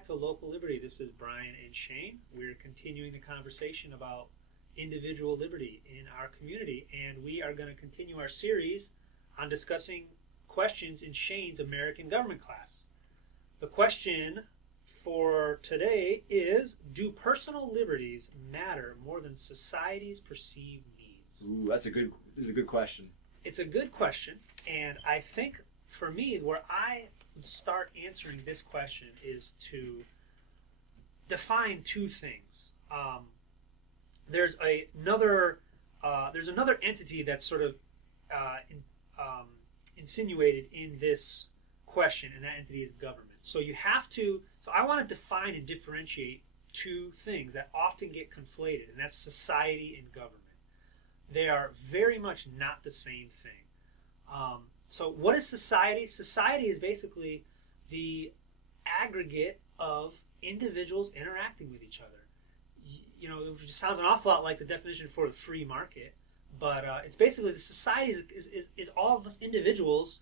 back to Local Liberty. This is Brian and Shane. We're continuing the conversation about individual liberty in our community, and we are going to continue our series on discussing questions in Shane's American government class. The question for today is, do personal liberties matter more than society's perceived needs? Ooh, this is a good question. It's a good question, and I think for me, where I start answering this question is to define two things. There's another entity that's sort of insinuated in this question, and that entity is government. So I want to define and differentiate two things that often get conflated, and that's society and government. They are very much not the same thing. So what is society? Society is basically the aggregate of individuals interacting with each other. It just sounds an awful lot like the definition for the free market, but it's basically the society is all of us individuals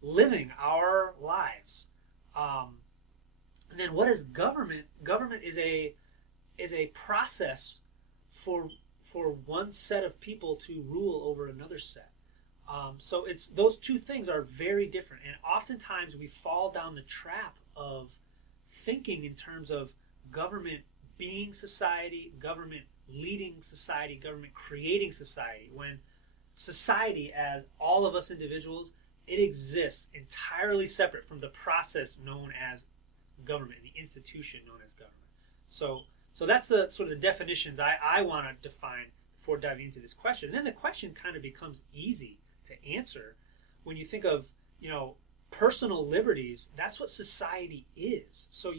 living our lives. And then what is government? Government is a process for one set of people to rule over another set. So those two things are very different, and oftentimes we fall down the trap of thinking in terms of government being society, government leading society, government creating society, when society, as all of us individuals, it exists entirely separate from the process known as government, the institution known as government. So that's the sort of the definitions I want to define before diving into this question. And then the question kind of becomes easy to answer when you think of, personal liberties. That's what society is. So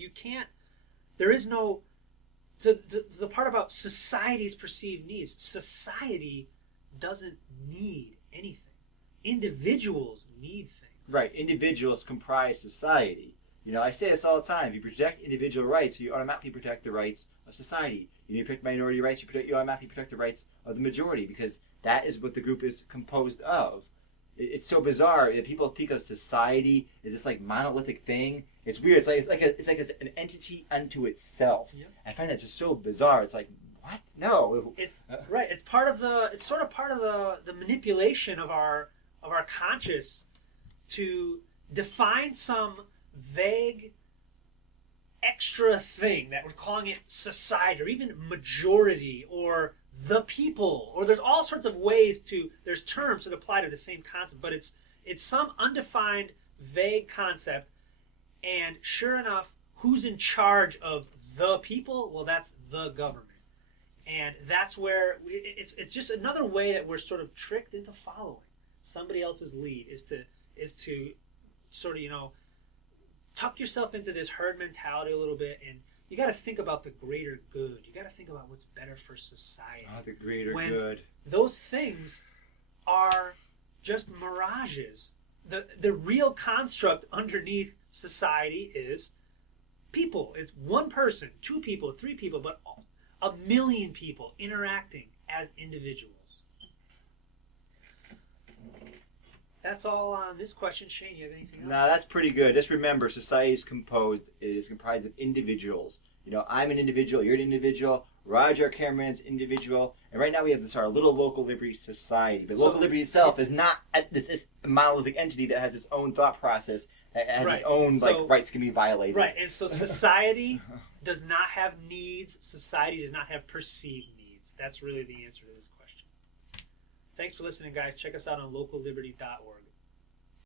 there is no, the part about society's perceived needs, society doesn't need anything. Individuals need things. Right, individuals comprise society. I say this all the time. If you protect individual rights, you automatically protect the rights of society. You protect minority rights, you automatically protect the rights of the majority, because that is what the group is composed of. It's so bizarre that people think of society as this like monolithic thing. It's weird. It's like it's an entity unto itself. Yep. I find that just so bizarre. It's like, what? No. It's right. It's sort of part of the manipulation of our conscious to define some vague extra thing that we're calling it society, or even majority, or the people, or there's all sorts of ways there's terms that apply to the same concept, but it's some undefined vague concept. And sure enough, who's in charge of the people? Well, that's the government. And that's where it's just another way that we're sort of tricked into following somebody else's lead, is to sort of tuck yourself into this herd mentality a little bit, and you got to think about the greater good. You got to think about what's better for society. The greater good. Those things are just mirages. The real construct underneath society is people. It's one person, two people, three people, but a million people interacting as individuals. That's all on this question. Shane, you have anything else? No, that's pretty good. Just remember, society is comprised of individuals. I'm an individual, you're an individual, Roger, our cameraman's individual, and right now we have our little Local Liberty Society. But Local Liberty itself is not this monolithic entity that has its own thought process, has its own rights can be violated. Right, and so society does not have needs. Society does not have perceived needs. That's really the answer to this question. Thanks for listening, guys. Check us out on localliberty.org.